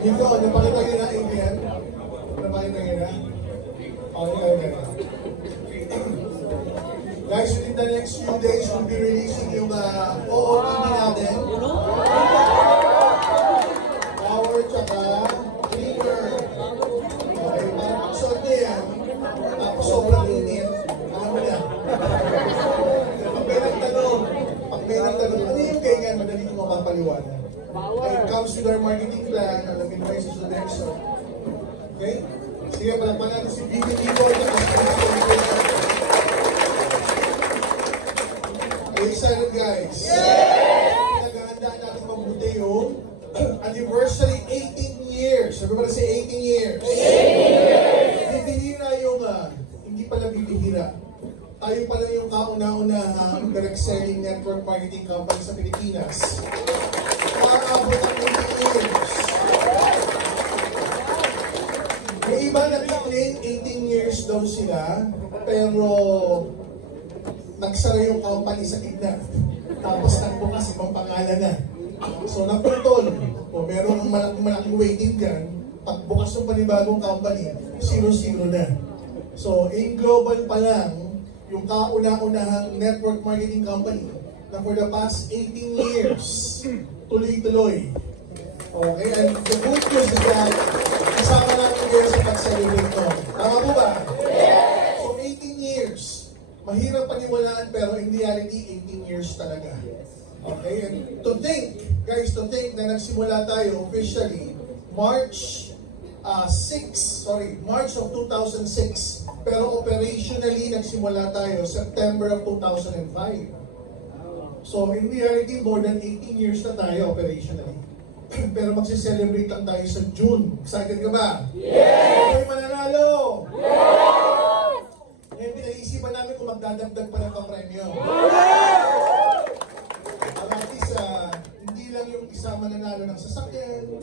Dito, napakita nyo na, Adrian? Napakita nyo na? Okay. Guys, within the next few days, we'll be releasing yung OOTD natin. Power tsaka cleaner. Okay, para pag-suot nyo yan, tapos sobrang init, alam mo na. Pag may nagtanong, ano yung ganyan, madali ko mapapaliwanag. It comes with our marketing plan, alamin mo yung sa Sodexo. Okay? Sige, palakpan natin si Bibi Bibo. Are you excited, guys? Yes! Nag-ahandaan natin mabuti yung anniversary 18 years. Everybody say 18 years. 18 years! Bibihira yung, hindi pala bibihira. Tayo pala yung kauna-unahang direct selling network marketing company sa Pilipinas. Makakabot ang 18 years. May iba nag-claim 18 years daw sila, pero nagsara yung company sa gitna. Tapos nagbukas ibang pangalan na. So naputol. O merong malaking waiting dyan, pagbukas ng panibagong company, 0-0 na. So in global pa lang, yung kauna-unahang network marketing company na for the past 18 years, tuloy-tuloy. Okay, and the good news is that kasama natin kayo sa pag-celebrate ko. Tama po ba? Yes! So 18 years. Mahirap paniwalaan pero in reality, 18 years talaga. Okay, and to think, guys, na nagsimula tayo officially March of 2006. Pero operationally, nagsimula tayo September of 2005. So in reality, more than 18 years na tayo operationally. Pero magse-celebrate lang tayo sa June. Excited ka ba? Yes! May mananalo! Yes! Ngayon, pinaisipan namin kung magdadagdag pa ng papremyo. Yes! Para at least, hindi lang yung isa mananalo ng sasakyan,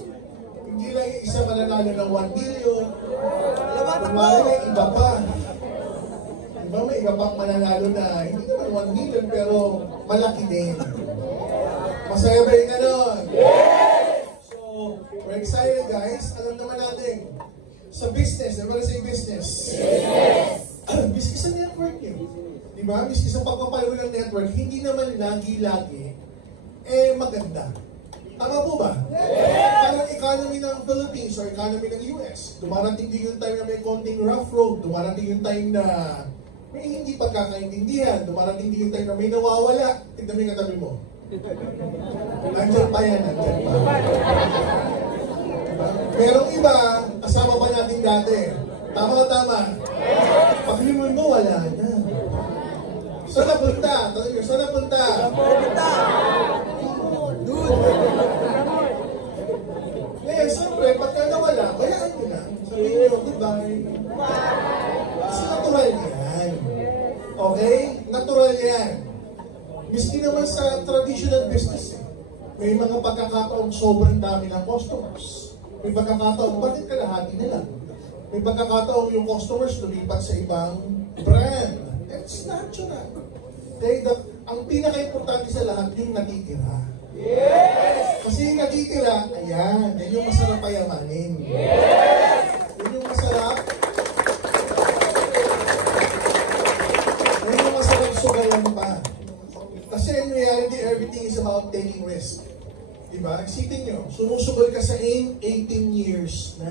hindi lang yung isa mananalo ng 1 million. Kumari may iba pa. Diba may iba pang mananalo na hindi naman 1 million pero malaki din. Masaya ba yung ganon? Yes! We're excited, guys. Alam naman natin, sa business, everybody say business. Business! Miski sa network nyo. Diba? Miski sa pagpapalago ng network, hindi naman lagi-lagi, maganda. Tama po ba? Yes! Parang economy ng Philippines or economy ng US, dumarating din yung time na may konting rough road, dumarating yung time na may hindi pagkakaintindihan, dumarating din yung time na may nawawala. Tignan mo yung katabi mo. Nandyan pa yan, nandyan pa. Merong iba, kasama pa natin dati. Tama. Pag limon mo, wala na. Saan napunta? Tanong nyo, saan napunta? Ngayon, siyempre, pagka nawala, bayaan nyo na. Sabihin nyo, goodbye. Kasi natural yan. Okay? Natural yan. Miski naman sa traditional business, may mga pagkakataong sobrang dami ng customers. May pagkakataong bakit kalahati na lang. May pagkakataong yung customers lumipat sa ibang brand. It's natural. Okay? Ang pinaka-importante sa lahat, yung natitira. Yes! Kasi yung natitira, ayan, yan yung masarap payamanin. Yes! Yan yung masarap sugayan pa. Kasi in reality, everything is about taking risk. Diba? Isipin nyo, sumusugal ka sa AIM 18 years na.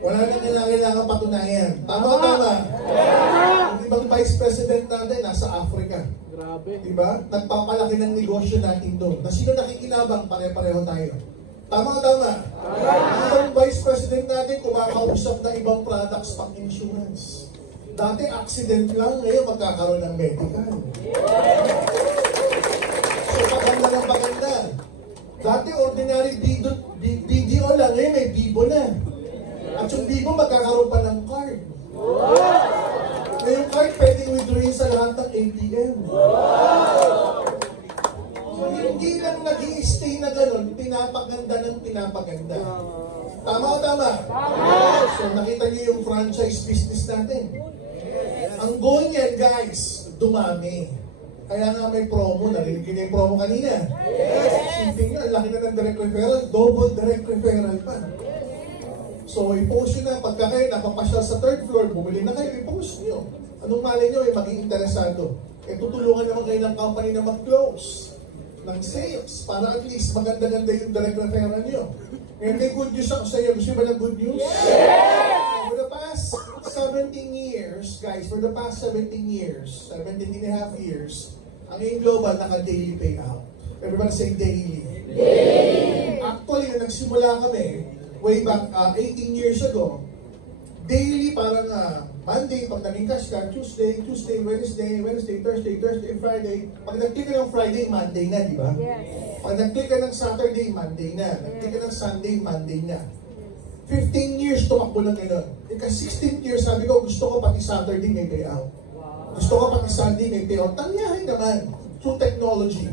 Wala nang kailangan patunayan. Tama. Yung ibang vice president natin, nasa Africa. Grabe. Diba? Nagpapalaki ng negosyo natin doon. Na sino nakikinabang, pare-pareho tayo. Tama. Yung vice president natin, kumakausap na ibang products pang insurance. Dati accident lang, ngayon magkakaroon ng medical. So paganda. Dati ordinary BDO lang, ngayon may Bibo na. At yung Bibo magkakaroon pa ng card. Ngayong card pwedeng withdrawin sa lahat ng ATM. So hindi lang nag-i-stay na gano'n, pinapaganda ng pinapaganda. Tama. So nakita niyo yung franchise business natin. Ang goal niyan, guys, dumami. Kaya nga may promo, narinig niyo yung promo kanina. Sipin nyo, ang laki na ng direct referral, double direct referral pa. So, i-post nyo na, pagka kayo napapasyal sa third floor, bumili na kayo, i-post nyo. Anong mali nyo, maging interesado. Tutulungan naman kayo ng company na mag-close ng sales para at least maganda-ganda yung direct referral nyo. Ngayon may good news ako sa iyo. Gusto ba ng good news? Yes! For the past 17 years, guys, for the past 17 years, 17 and a half years, ang AIM Global naka-daily payout. Everybody say daily. Daily! Actually, nung nagsimula kami, way back 18 years ago, daily parang Monday, pag naging cash ka, Tuesday, Wednesday, Thursday, Friday. Pag nag-click ka ng Friday, Monday na, di ba? Yes. Pag nag-click ka ng Saturday, Monday na. Nag-click ka ng Sunday, Monday na. 15 years tumakbo lang gano'n. Ika 16th year, sabi ko, gusto ko pati Saturday may payout. Gusto ko pati Sunday may payout. Tangyahin naman through technology.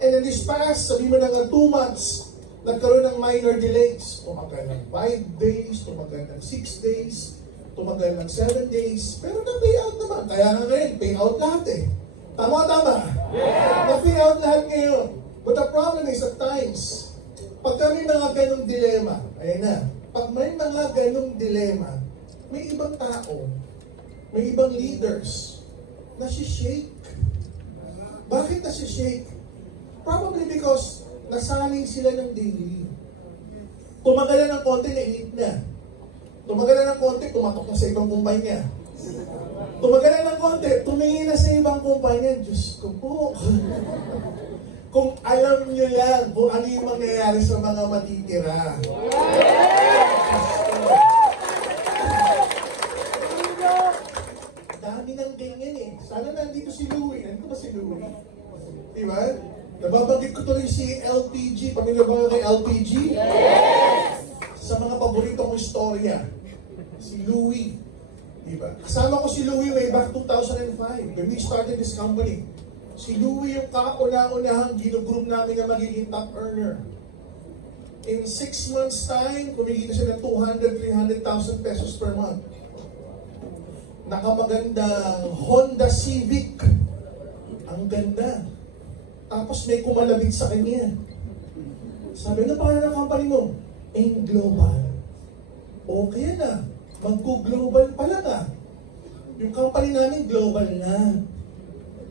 And in this past, sabi mo na nga 2 months, nagkaroon ng minor delays. Tumagal ng 5 days, tumagal ng 6 days, tumagal ng 7 days, pero na-payout naman. Kaya nga ngayon, payout lahat eh. Tama? Yeah. Na-payout lahat ngayon. But the problem is at times, pag may mga ganong dilema, ayan na, pag may mga ganong dilema, may ibang tao, may ibang leaders, nasi-shake. Bakit nasi-shake? Probably because nasanay sila ng daily. Tumagalan ng konti, nainit na. Tumagalan ng konti, tumatok na sa ibang kumpanya. Tumagalan ng konti, tumingin na sa ibang kumpanya. Diyos ko po. Kung alam nyo lang kung ano yung mangyayari sa mga matitira. Dami ng ganyan eh. Sana nandito si Louie. Nandito ba si Louie? Diba? Nababanggit ko tuloy si LPG. Pamilya ba kay LPG? Yes! Sa mga paborito kong istorya. Si Louie. Diba? Kasama ko si Louie way back 2005 when we started this company. Si Louie yung kauna-unahang ginugroup namin na magiging top earner. In 6 months time, kumikita siya ng 200,000-300,000 pesos per month. Nakamagandang Honda Civic. Ang ganda. Tapos may kumalabit sa kanya. Sabi, ano pangalan ng company mo? AIM Global. Okay na. Magko-global pala na. Yung company namin, global na.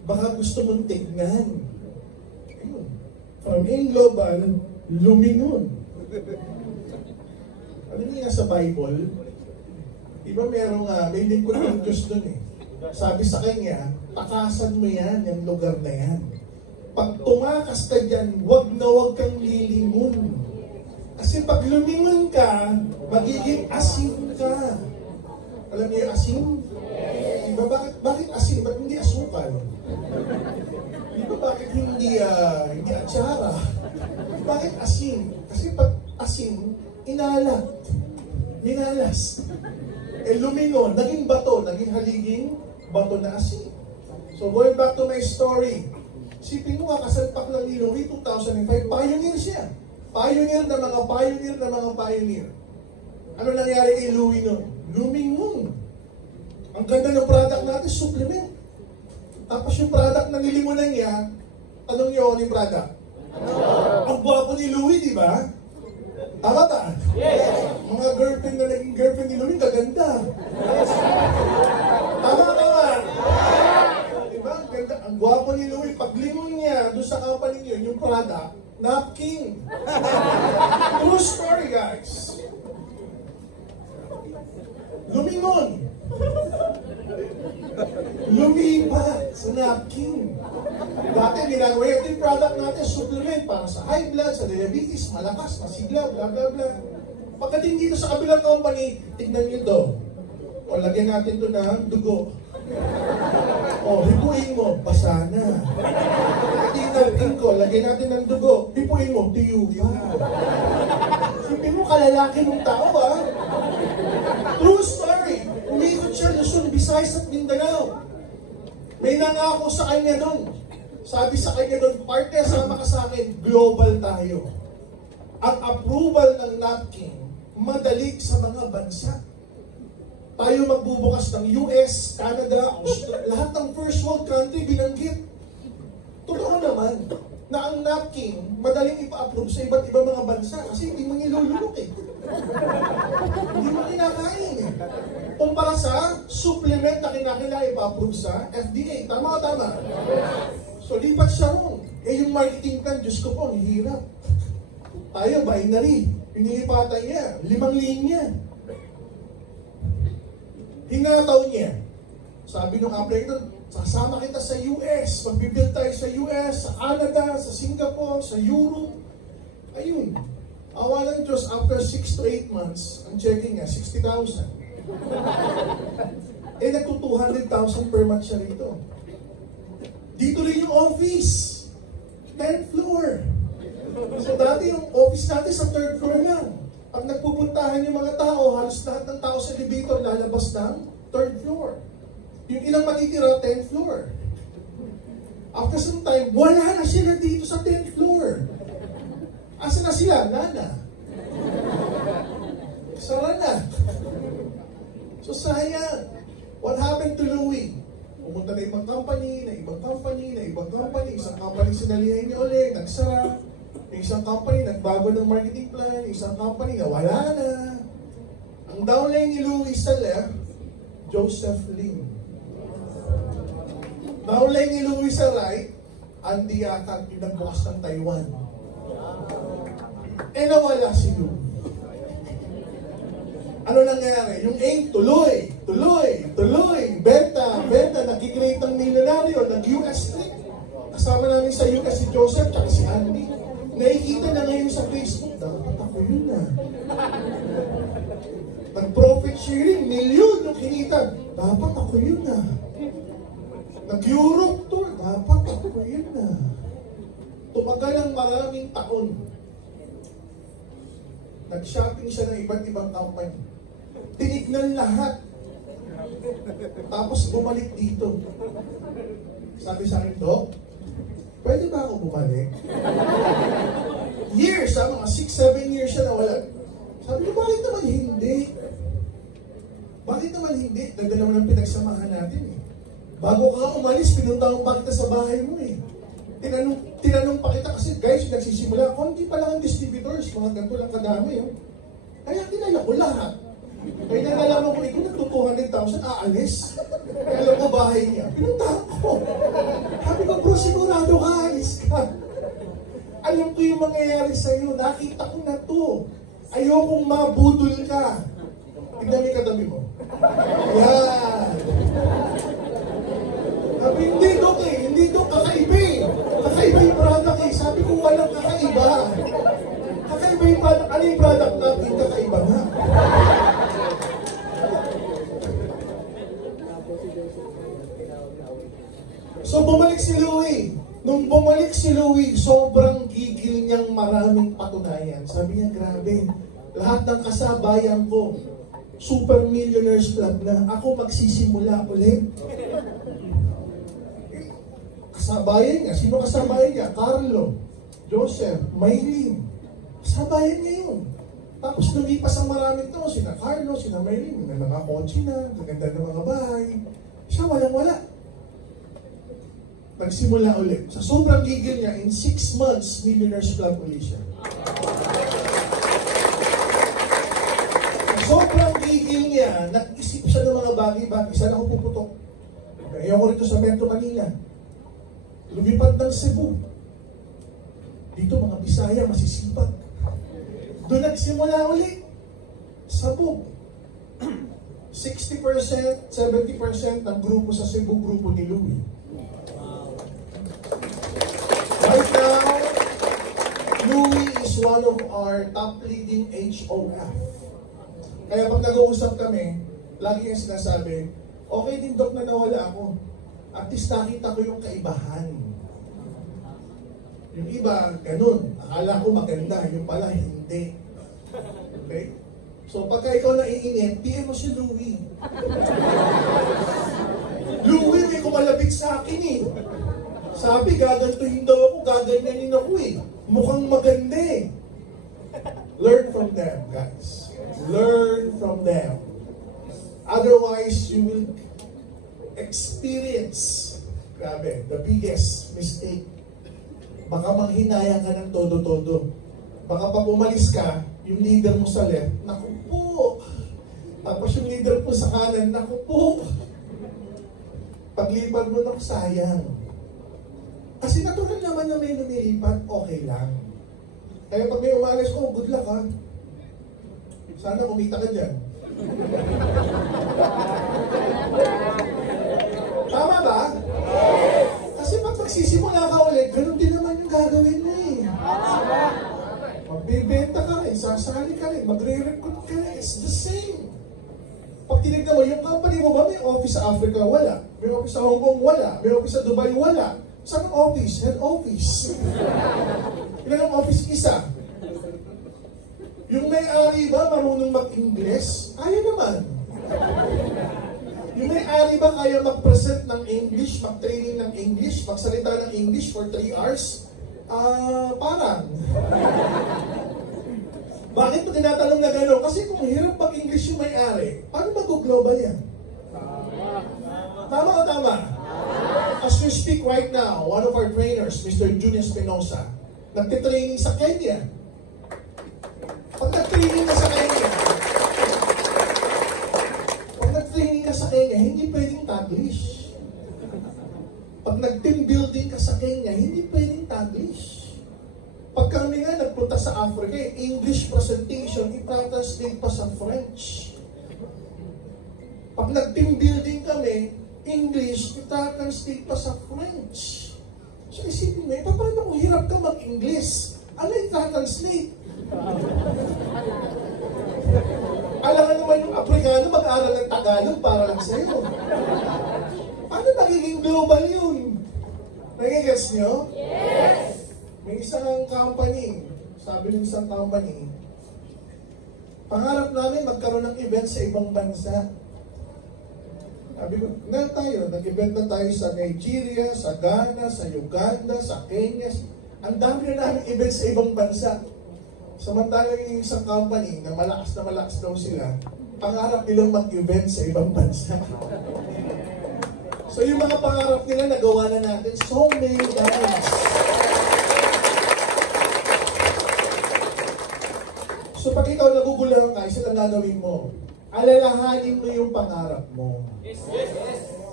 Baka gusto mong tignan. Ayun. From AIM Global, lumingon. Ano niya sa Bible? Iba merong, may lingkod ng Diyos doon eh. Sabi sa kanya, takasan mo yan, yung lugar na yan. Pag tumakas ka dyan, wag na wag kang lilingon. Kasi pag lumingon ka, magiging asin ka. Alam niyo yung asin? Diba, bakit asin? Ba't hindi asukal? Diba bakit hindi atsara? Bakit asin? Kasi pag asin, inalat. Minalas. Lumingon, naging bato, naging haliging bato na asin. So going back to my story, sipin mo kasalpak lang ni Louie, 2005, pioneer siya. Pioneer na mga pioneer. Ano nangyari kay Louie noon? Lumingon. Ang ganda ng product natin, supplement. Tapos yung product na nilingunan niya, tanong niyo ano yung product? Ang gwapo ni Louie, di ba? Tama ba? Yes. Mga girlfriend na naging girlfriend ni Louie, kaganda. Tama ba? Diba? Ang ganda. Ang gwapo ni Louie, paglingon niya doon sa company niyo, yung product, napkin. True story, guys. Lumingon. Lumipat sa napkin. Dati ginagawa ito yung product natin, supplement para sa high blood, sa diabetes, malakas, masigla, bla bla bla. Pagdating dito sa kabilang company, tignan nyo to. O lagyan natin to ng dugo. O hipuin mo, basa na. Tingnan ko, lagyan natin ng dugo. Hipuin mo, tuyo pa. Sabi mo, kalalaki mong tao True story. Umikot siya Luzon, Visayas at Mindanao. May nangako sa kanya doon. Sabi sa kanya doon, partner, sama ka sa akin, global tayo. At approval ng napkin, madali sa mga bansa. Tayo magbubukas ng US, Canada, Australia, lahat ng first world country binanggit. Totoo naman na ang napkin madaling ipa-approve sa iba't ibang mga bansa kasi hindi mo nilulunok eh. Hindi mo kinakain eh. Kumpara sa supplement na kinakailangan ipa-approve sa FDA. Tama o tama? So lipat siya ron. Eh yung marketing plan, Diyos ko po, ang hirap. Tayo, binary. Pinilipatan niya, 5 linya. Hinataw niya. Sabi nung applicant doon, sasama kita sa US, magbibuild tayo sa US, sa Canada, sa Singapore, sa Europe. Ayun. Awa ng Diyos, after 6 to 8 months, ang checking niya, 60,000. Eh, nagto 200,000 per month siya rito. Dito rin yung office. 10th floor. So dati yung office natin sa 3rd floor lang. Pag nagpupuntahan yung mga tao, halos lahat ng tao sa elevator lalabas ng 3rd floor. Yung ilang matitira, 10th floor. After some time, wala na sila dito sa 10th floor. Asa na sila? Nana. Sara na. So sayang. What happened to Louie? Pumunta na ibang company, na ibang company, na ibang company. Isang company sinalihan niya ulit, nagsara. Yung isang company, nagbago ng marketing plan. Yung isang company, nawala na. Ang downline ni Louie sa left, Joseph Lim. Downline ni Louie sa right, Andy Yakat, yung nagbukas ng Taiwan. Eh nawala si Louie. Ano nangyari? Yung aim, tuloy, tuloy, tuloy, benta, benta, nag-create ng milyonaryo, nag-US trip. Kasama namin sa US si Joseph at si Andy. Nakikita na ngayon sa Facebook, dapat ako yun na. Nag-profit sharing, milyon yung kinita. Dapat ako yun na. Nag-Europe tour, dapat ako yun na. Tumagal ng maraming taon. Nag-shopping siya ng iba't ibang company. Tinignan lahat. Tapos bumalik dito. Sabi sa akin, Dok, pwede ba ako bumalik? Years, mga 6-7 years siya nawala. Sabi ko, bakit naman hindi? Bakit naman hindi? Ganda naman ang pinagsamahan natin eh. Bago ka nga umalis, pinuntahan pa kita sa bahay mo eh. Tinanong pa kita kasi guys, nagsisimula, konti pa lang ang distributors, mga ganito lang kadami. Oh. Kaya kinala ko lahat. Kaya nalalaman ko, ito nagto 200,000, aalis. Kaya alam ko bahay niya, pinuntahan ko. Sabi ko, bro, sigurado ka, alis ka. Alam ko yung mangyayari sa'yo, nakita ko na to. Ayokong mabudol ka. Tignan mo yung katabi mo. Yan. Sabi, hindi Dok eh, hindi Dok, kakaiba eh. Kakaiba yung product eh. Sabi ko, walang kakaiba. Kakaiba yung product. Ano yung product natin? Kakaiba nga. So bumalik si Louie. Nung bumalik si Louie, sobrang gigil niyang maraming patunayan. Sabi niya, grabe, lahat ng kasabayan ko, Super Millionaires Club na, ako magsisimula ulit. Kasabayan niya. Sino kasabayan niya? Carlo, Joseph, Maylin. Kasabayan niya yun. Tapos lumipas ang maraming to, sina Carlo, sina Maylin, may mga kotse na, maganda ng mga bahay. Siya walang-wala. Nagsimula ulit. Sa sobrang gigil niya, in 6 months, Millionaires Club ulit siya. Sa sobrang gigil niya, nag-isip siya ng mga bagay-bagay. Saan ako puputok? Ayoko rito sa Metro Manila. Lumipad ng Cebu. Dito mga Bisaya, masisipag. Doon nagsimula ulit. Sabog. 60%, 70% ng grupo sa Cebu, grupo ni Louie. Right now, Louie is one of our top leading HOF. Kaya pag nag-uusap kami, lagi yung sinasabi, okay din Dok na nawala ako. At least nakita ko yung kaibahan. Yung iba, ganun. Akala ko maganda, yung pala hindi. Okay? So pagka ikaw naiinit, PM mo si Louie. Louie, may kumalabit sa akin eh. Sabi, gagantuhin daw ako, gaganyanin ako eh. Mukhang maganda eh. Learn from them, guys. Learn from them. Otherwise, you will experience, grabe, the biggest mistake baka manghinayang ka ng todo-todo. Baka pag umalis ka, yung leader mo sa left, naku po. Tapos yung leader po sa kanan, naku po. Paglipad mo, naku sayang. Kasi natural naman na may lumilipat, okay lang. Kaya pag may umalis, oh, good luck ha. Sana kumita ka dyan. Tama ba? Kasi pag magsisimula ka ulit, ganun din naman yung gagawin mo eh. Magbibenta ka rin, sasali ka rin, magre-recruit ka rin, it's the same. Pag tinignan mo, yung company mo ba may office sa Africa? Wala. May office sa Hong Kong? Wala. May office sa Dubai? Wala. Saan ang office? Head office. Ilan ang office? Isa. Yung may-ari ba marunong mag-English? Ayaw naman. Yung may-ari ba kaya mag-present ng English, mag-training ng English, magsalita ng English for 3 hours? Parang. Bakit mo tinatanong na gano'n? Kasi kung hirap mag-English yung may-ari, paano mag-global yan? Tama o tama? As we speak right now, one of our trainers, Mr. Junior Espinosa, nagtitraining sa Kenya. Pag nag-training ka sa Kenya, hindi pwedeng Taglish. Pag nag-team building ka sa Kenya, hindi pwedeng Taglish. Pag kami nga nagpunta sa Africa, English presentation, ipatranslate pa sa French. Pag nag-team building kami, English, ipatranslate pa sa French. So isipin mo, paano kung hirap ka mag-English? Ano ipatranslate? Alam nga naman yung Afrikano mag-aaral ng Tagalog para lang sa'yo. Ano nagiging global yun? Nagigets nyo? Yes! May isang company, sabi ng isang company, pangarap namin magkaroon ng event sa ibang bansa. Sabi ko, nag-event na tayo sa Nigeria, sa Ghana, sa Uganda, sa Kenya. Ang dami na namin event sa ibang bansa. Samantalang yung isang company na malakas daw sila, pangarap nilang mag-event sa ibang bansa. So yung mga pangarap nila, nagawa na natin so many times. So pag ikaw naguguluhan ka, isa ang gagawin mo, alalahanin mo yung pangarap mo. Yes.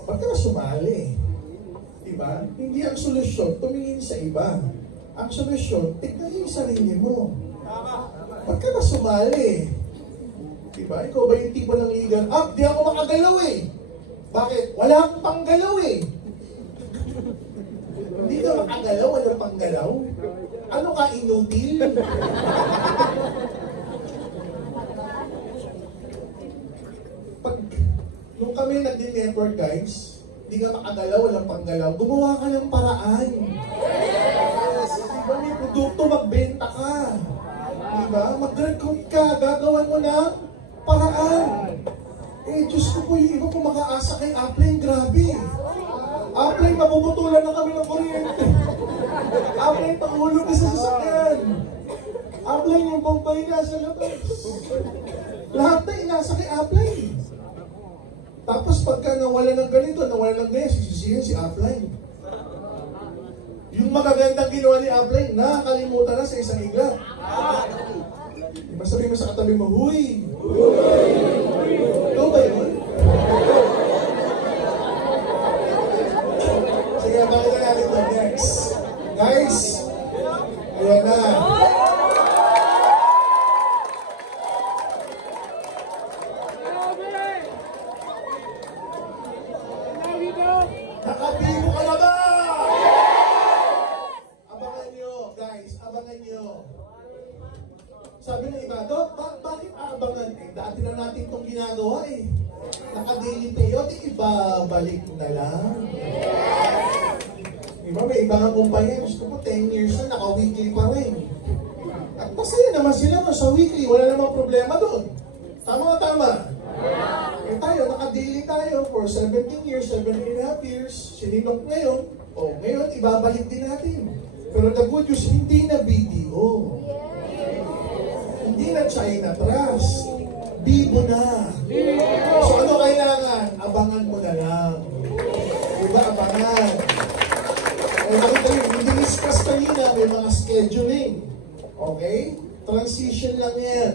Ba't ka na sumali? Diba? Hindi ang solusyon, tumingin sa iba. Ang solusyon, tignan mo yung sarili mo. Ba't ka na sumali? Diba? Ikaw ba yung tipo ng leader? Di ako makagalaw eh. Bakit? Wala akong panggalaw eh. Hindi ka makagalaw, walang panggalaw. Ano ka, inutil? Nung kami nag-network guys, hindi ka makagalaw, walang panggalaw, gumawa ka ng paraan. Yes! Diba may produkto, magbenta ka. Diba? Mag-recruit ka, gagawan mo ng paraan. Diyos ko po, yung iba po makaasa kay Upline, grabe. Upline, mapuputulan na kami ng kuryente. Upline, pangulog na sa sasakyan. Upline, yung bombay na sa labas. Lahat na inasa kay Upline. Tapos pagka nawala ng ganito, nawala ng ganyan, sisisihin si Upline. Yung magagandang ginawa ni Upline, nakakalimutan na sa isang iglap. Diba sabihin mo sa katabi mo, huy! Ikaw ba yun? Sige, bakit na natin ito next? Guys, ayan na. Nakabigo ka na ba? Abangan nyo, guys, abangan nyo. Sabi ng iba, bakit aabangan? Dati na natin itong ginagawa eh. Naka-daily payout, ibabalik na lang. Diba, may iba nga kumpanya, gusto ko 10 years na, naka-weekly pa rin. At masaya naman sila no, sa weekly, wala namang problema doon. Tama o tama? Eh tayo, naka-daily tayo for 17 years, 7.5 years, sininok ngayon, ngayon, ibabalik din natin. Pero the good news, hindi na BDO. Hindi na China Trust. Bibo na. So ano kailangan? Abangan mo na lang. Diba abangan? Nakita yun, hindi discuss kanina, may mga scheduling. Okay? Transition lang yan.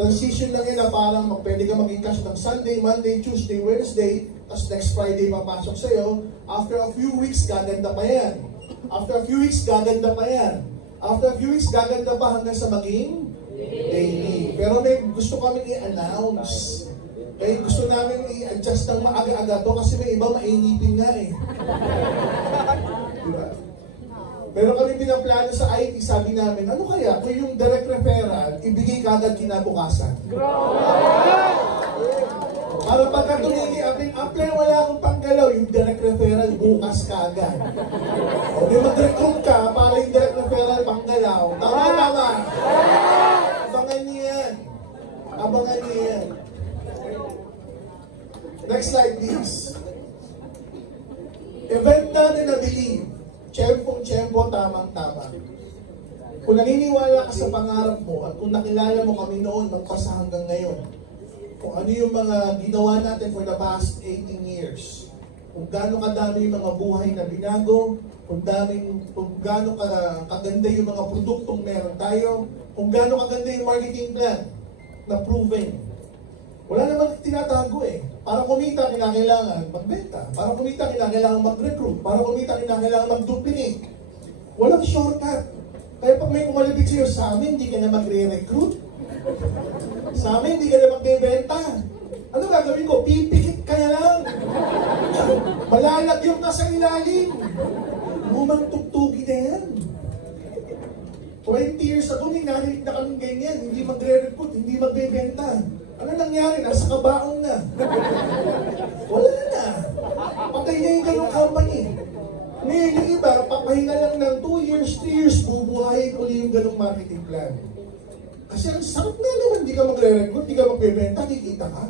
Transition lang yan na parang pwede ka mag-cash ng Sunday, Monday, Tuesday, Wednesday, tapos next Friday papasok sa'yo. After a few weeks, gaganda pa yan. After a few weeks, gaganda pa yan. After a few weeks, gaganda pa hanggang sa maging daily. Pero may gusto kami i-announce. Kaya gusto namin i-adjust ng maaga-aga to kasi may iba mainipin nga eh. Diba? Pero kami pinaplano sa IT, sabi namin, ano kaya kung yung direct referral, ibigay kagad kinabukasan? Para pagka apply, wala akong panggalaw, yung direct referral, bukas kagad. O di mag-recruit ka, para yung direct referral, panggalaw. Tama. Abangan niyo yan. Abangan niyo yan. Next slide, please. Event natin na believe. Tiyempong-tiyempo, tamang-tama. Kung naniniwala ka sa pangarap mo at kung nakilala mo kami noon magpasa hanggang ngayon, kung ano yung mga ginawa natin for the past 18 years, kung gaano kadami yung mga buhay na binago, kung gaano kaganda yung mga produktong meron tayo, kung gaano kaganda yung marketing plan na proven. Wala namang tinatago eh. Para kumita, kinakailangan magbenta. Para kumita, kinakailangan mag-recruit. Para kumita, kinakailangan mag-duplicate. Walang shortcut. Kaya pag may kumalibig sa'yo, sa amin, hindi ka na magre-recruit. Sa amin, hindi ka na magbebenta. Ano gagawin ko? Pipikit ka na lang. Malalagyan ka sa ilalim. Lumang tugtugi na yan. 20 years ago, may narinig na kaming ganyan. Hindi magre-recruit, hindi magbebenta. Ano nangyari? Nasa kabaong na. Wala na. Patay na yung ganong company. Ngayon yung iba, papahinga lang ng 2 years, 3 years, bubuhayin uli yung ganong marketing plan. Kasi ang sarap na naman, hindi ka magre-recruit, hindi ka magbebenta, kikita ka.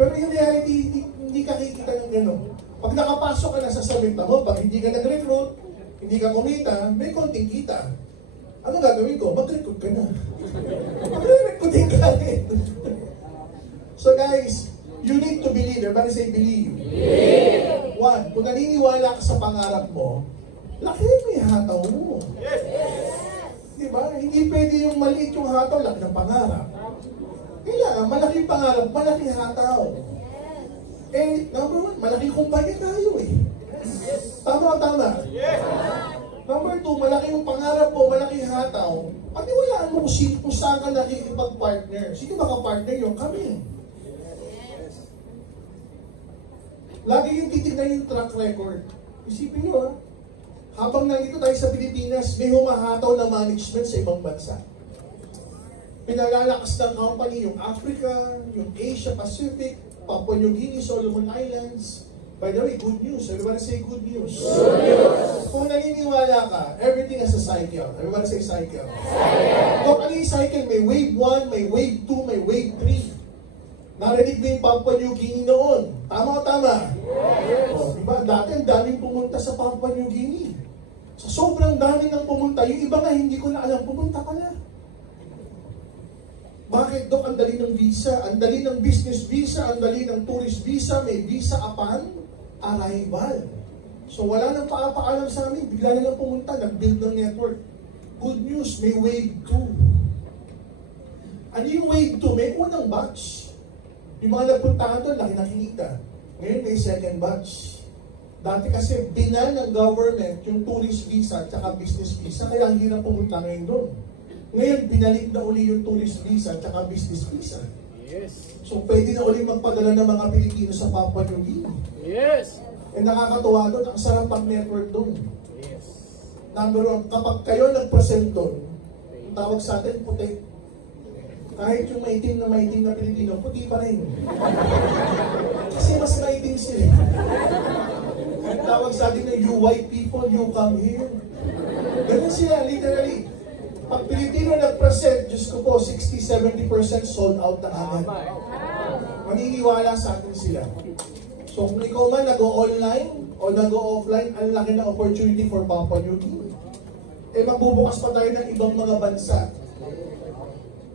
Pero in reality, hindi ka kikita ng gano'n. Pag nakapasok ka na sa salita mo, pag hindi ka nag-recruit, hindi ka kumita, may konting kita. Ano gagawin ko? Mag-recruit ka na. Mag-recruitin ka rin. So guys, you need to believe. Everybody say believe. Believe. One, kung naniniwala ka sa pangarap mo, laki mo yung hataw mo. Yes. Diba? Hindi pwede yung maliit yung hataw, laki ng pangarap. Kailangan, malaking pangarap, malaking hataw. Eh, number one, malaking kumpanya tayo eh. Tama o tama? Yes. Number 2, malaki yung pangarap mo, malaki hataw. Paniwalaan mo kung saan ka nakikipag-partner. Sino maka-partner yun? Kami. Lagi yung titignan yung track record. Isipin nyo ha, habang nandito tayo sa Pilipinas, may humahataw na management sa ibang bansa. Pinalalakas ng company yung Africa, yung Asia Pacific, Papua New Guinea, Solomon Islands. By the way, good news. Everybody say good news. Good news. Kung naniniwala ka, everything has a cycle. Everybody say cycle. Cycle. Ano yung cycle? May wave 1, may wave 2, may wave 3. Narinig mo yung Papua New Guinea noon. Tama o tama? Yes. O, diba? Dati ang daming pumunta sa Papua New Guinea. So, sobrang dami nang pumunta. Yung iba nga, hindi ko na alam, pumunta ka na. Bakit, Dok? Ang dali ng visa, ang dali ng business visa, ang dali ng tourist visa, may visa upon arrival. So wala nang paapaalam sa amin, bigla na lang pumunta, nag-build ng network. Good news, may wave 2. Ano yung wave 2? May unang batch. Yung mga nagpuntahan doon, laki nakikita. Ngayon may second batch. Dati kasi binan ng government yung tourist visa at saka business visa, kaya ang hirap pumunta ngayon doon. Ngayon, binalik na uli yung tourist visa at saka business visa. Yes. So, pwede na ulit magpadala ng mga Pilipino sa Papua New Guinea. Yes. Eh, nakakatuwa doon. Ang sarap pag-network doon. Yes. Number 1, kapag kayo nag-present doon, ang tawag sa atin, puti. Kahit yung maitim na Pilipino, puti pa rin. Kasi mas maitim sila. Ang tawag sa atin na, you white people, you come here. Ganun sila, literally. Pag Pilipino nag-present, Diyos ko po, 60-70% sold out na agad. Maniniwala sa atin sila. So kung ikaw man nag-o-online o nag-o-offline, ang laki na opportunity for Papua New Guinea. Eh magbubukas pa tayo ng ibang mga bansa.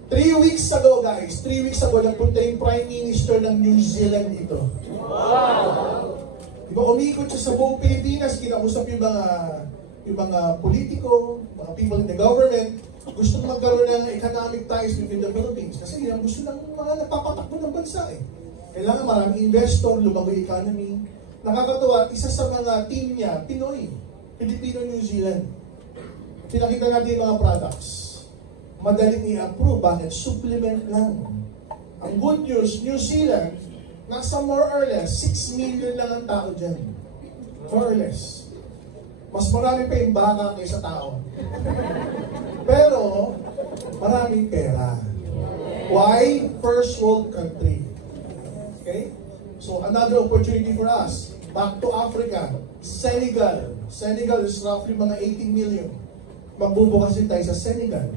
3 weeks ago guys, 3 weeks ago, nagpunta yung Prime Minister ng New Zealand dito. Wow! Diba umikot siya sa buong Pilipinas, kinausap yung yung mga politiko, mga people in the government, gusto magkaroon ng economic ties within the Philippines. Kasi yan gusto ng mga nagpapatakbo ng bansa eh. Kailangan maraming investor, lumago yung economy. Nakakatawa, isa sa mga team niya, Pinoy, Filipino-New Zealand. Pinakita natin yung mga products. Madaling i-approve, bakit? Supplement lang. Ang good news, New Zealand, nasa more or less, 6 million lang ang tao dyan. More or less. Mas marami pa yung baka kaysa tao. Pero, maraming pera. Why? First world country. Okay? So, another opportunity for us. Back to Africa. Senegal. Senegal is roughly mga 18 million. Magbubukas din tayo sa Senegal.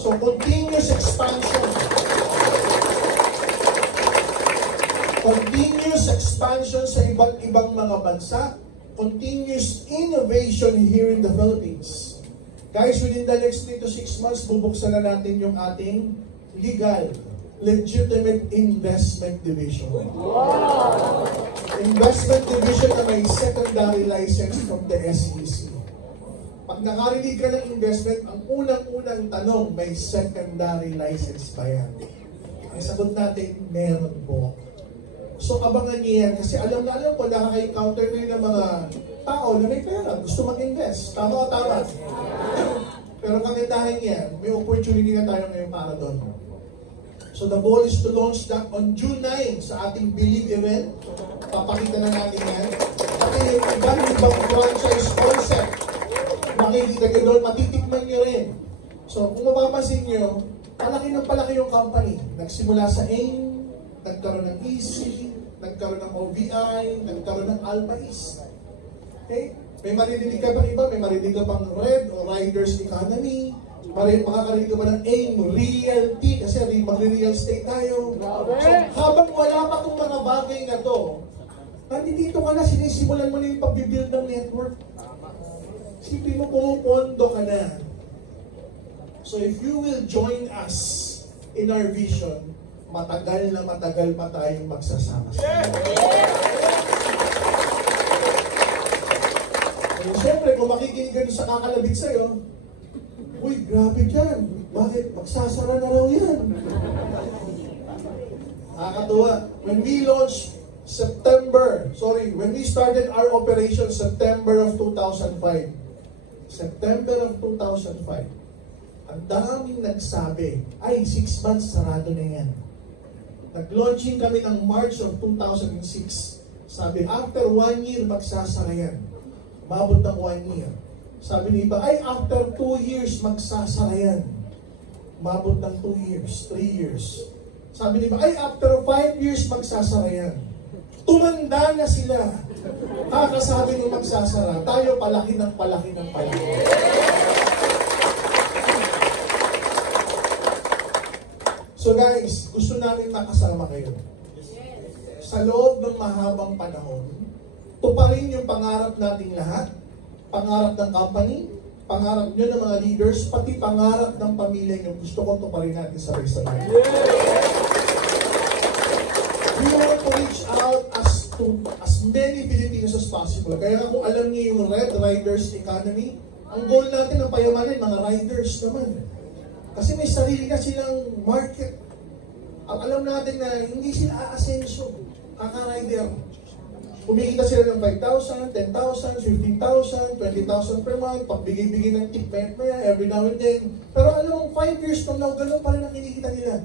So, continuous expansion. Continuous expansion sa iba't ibang mga bansa. Continuous innovation here in the Philippines. Guys, within the next 3 to 6 months, bubuksan na natin yung ating legal, legitimate investment division. Wow! Investment division na may secondary license from the SEC. Pag nakarinig ka ng investment, ang unang-unang tanong, may secondary license ba yan? Ang sagot natin, meron po. So abangan niyo yan kasi alam ko nakaka-encounter kayo ng mga tao na may pera, gusto mag-invest. Tama o tama? Pero kagandahan yan, may opportunity na tayo ngayon para doon. So the goal is to launch that on June 9 sa ating Believe event. Papakita na natin yan. Pati ibang franchise concept. Makikita nyo doon, matitikman nyo rin. So kung mapapansin nyo, palaki ng palaki yung company. Nagsimula sa AIM, nagkaroon ng EC, nagkaroon ng OVI, nagkaroon ng Alpha East. Okay? May maririnig ka bang iba? May maririnig ka bang RED o Riders Economy? Makakarinig ka ba ng AIM Realty? Kasi magre-real estate tayo. So, habang wala pa itong mga bagay na to, nandito ka na, sinisimulan mo na yung pag-build ng network. Sipin mo, pumupondo ka na. So if you will join us in our vision, matagal na matagal pa tayong magsasama. And siyempre, kung makikinig ka sa kakalabit sa'yo, uy, grabe dyan. Bakit? Magsasara na raw yan. Nakakatuwa. When we launched when we started our operation September of 2005. September of 2005. Ang daming nagsabi, ay, 6 months, sarado na yan. Nag-launching kami ng March of 2006. Sabi, after 1 year, magsasara yan. Mabot ng 1 year. Sabi ni iba, ay, after 2 years, magsasara yan. Mabot ng 2 years, 3 years. Sabi ni iba, ay, after 5 years, magsasara yan. Tumanda na sila. Kakasabi ng magsasara, tayo palaki ng palaki ng palaki. So guys, gusto namin makasama kayo. Sa loob ng mahabang panahon, tuparin yung pangarap nating lahat, pangarap ng company, pangarap nyo ng mga leaders, pati pangarap ng pamilya nyo. Gusto ko tuparin natin sabay-sabay. We want to reach out as many Filipinos as possible. Kaya kung alam niyo yung Red Riders Economy, ang goal natin ng payamanin, mga riders naman. Kasi may sarili na silang market. Ang alam natin na hindi sila aasenso, kaka-rider. Kumikita sila ng 5,000, 10,000, 15,000, 20,000 per month, pagbigay-bigay ng tip every now and then. Pero alam mo, 5 years from now, ganun pa rin ang kinikita nila.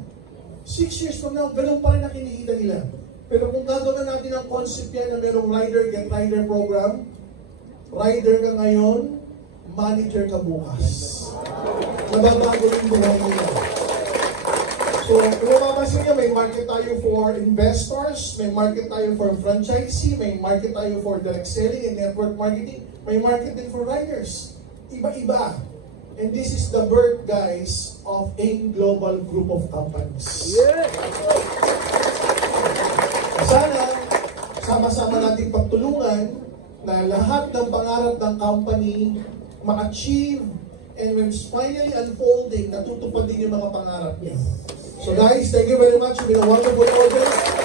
6 years from now, ganun pa rin ang kinikita nila. Pero kung gagawin natin ang concept yan na merong rider, get rider program, rider ka ngayon, manager ka bukas. Mababago yung buhay nila. So, kung mapapansin nyo, may market tayo for investors, may market tayo for franchisee, may market tayo for direct selling and network marketing, may market din for riders. Iba-iba. And this is the birth, guys, of AIM Global Group of Companies. Yeah. Sana, sama-sama natin pagtulungan na lahat ng pangarap ng company ma-achieve and when it's finally unfolding, natutupad din yung mga pangarap niya. So guys, thank you very much. It's been a wonderful audience.